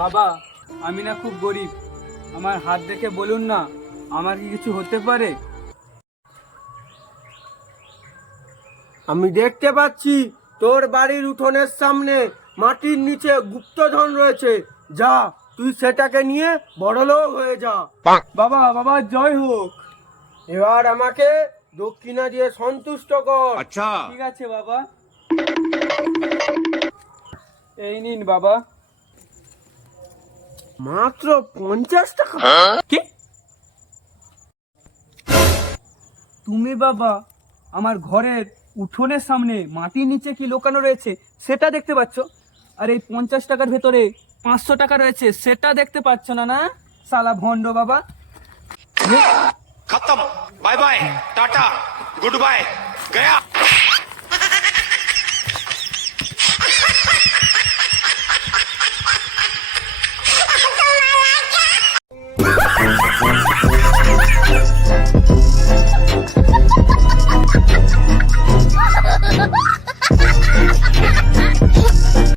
বাবা, আমি না খুব গরিব, আমার হাত দেখে বলুন না, আমার কি কিছু হতে পারে? আমি দেখতে পাচ্ছি তোর বাড়ির উঠোনের সামনে মাটির নিচে গুপ্তধন রয়েছে। যা, তুই সেটাকে নিয়ে বড়লোক হয়ে যা। বাবা বাবা, জয় হোক। এবার আমাকে দক্ষিণা দিয়ে সন্তুষ্ট কর। अच्छा ঠিক আছে বাবা, এই নিন বাবা। মাত্র 50 টাকা? কি? তুমি বাবা আমার ঘরের উঠোনের সামনে মাটির নিচে কি লুকানো রয়েছে সেটা দেখতে পাচ্ছ, আর এই 50 টাকার ভেতরে 500 টাকা রয়েছে সেটা দেখতে পাচ্ছ না? না সালা ভন্ড বাবা। खत्म bye bye tata goodbye गया